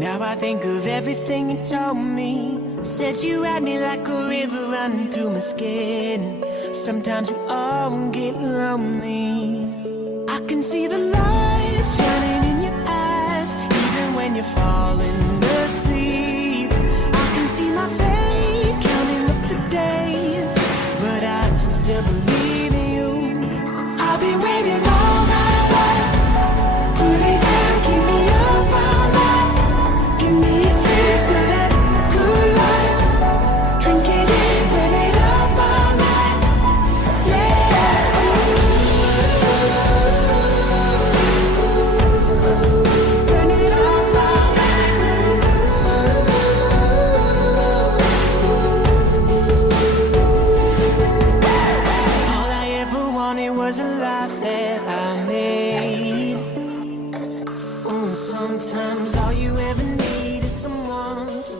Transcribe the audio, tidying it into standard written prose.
Now I think of everything you told me. Said you had me like a river running through my skin. Sometimes we all get lonely. I can see the light shining in your eyes, even when you're falling asleep. I can see my fate counting up the days, but I still believe in you. I've been waiting all my life. Put it down, keep me up all night. Give me a taste of that good life. Drink it in, burn it up all night. Yeah. Burn it up all night. All I ever wanted was a life that I made. Oh, sometimes all you ever need is someone to